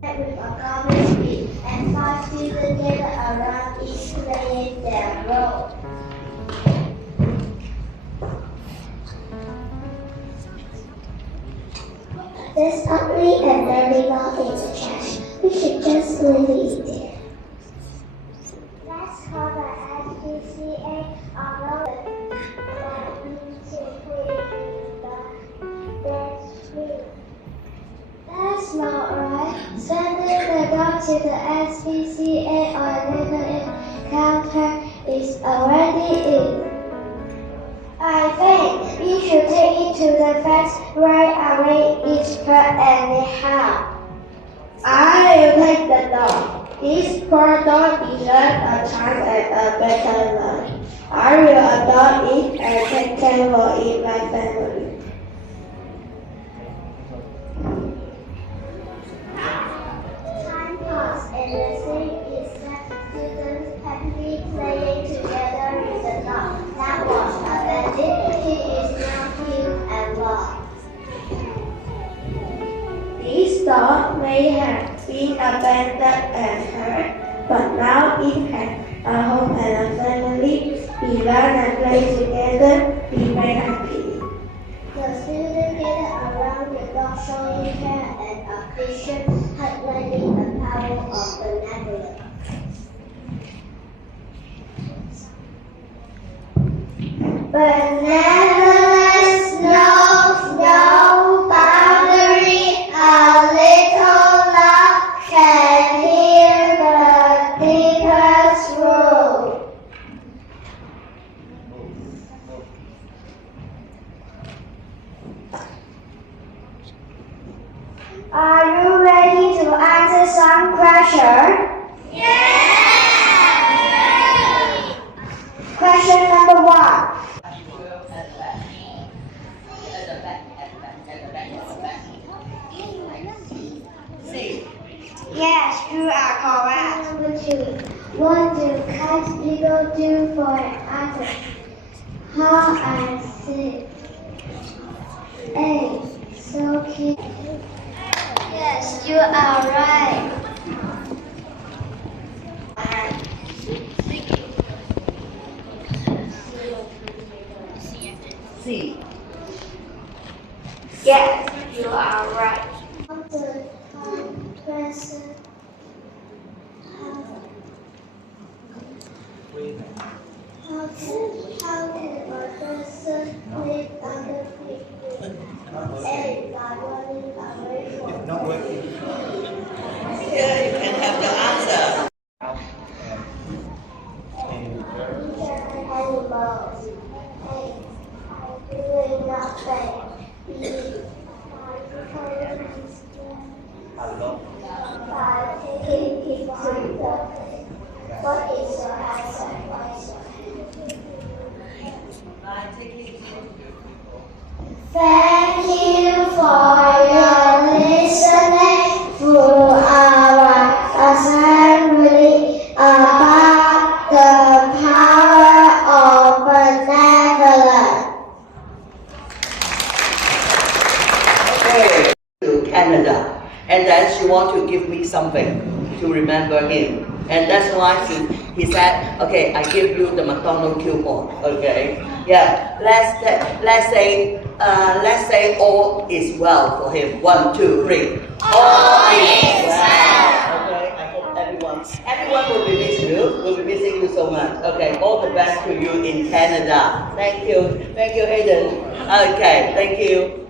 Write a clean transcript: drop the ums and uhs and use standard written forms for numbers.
With a garbage bin and 5 students gather around each playing their role. There's ugly and dirty dog in the trash. We should just leave it there. Let's call the SPCA although that means to put it in the dustbin. That's not right. Sending the dog to the SPCA or leaving it counter is already in. I think we should take it to the vet right away each per anyhow. I will take the dog. This poor dog deserves a chance at a better life. I will adopt it and take care of it my family. Time passed and the scene is that students happily playing together with the dog. That was abandoned. He is now cute and well. This dog may have been abandoned and hurt, but now it has a home and a family. We run and play together. Be very happy. The students gather around the dog, showing care and affection, highlighting the power of the neighborhood. But nevertheless, no boundary, a little love can heal the deepest wound. Are you ready to answer some question? Question number 1. C. Yes, you are correct. Number 2. What do cat eagle do for others? How I see. A. So cute. Yes, you are right. C. Yes, you are right. How the present how can a person live under people? A. By running away from Not working. Here you can have the answer. animals. A. Doing nothing. B. By taking people to the what is your answer? Thank you for your listening to our assembly about the power of benevolence. Okay. To Canada, and then she want to give me something to remember him, and that's why he said, okay, I give you the McDonald's coupon. Okay, yeah. Let's say all is well for him. 1, 2, 3. All is well. Okay, I hope everyone will be missing you. Will be missing you so much. Okay, all the best to you in Canada. Thank you, Hayden. Okay, thank you.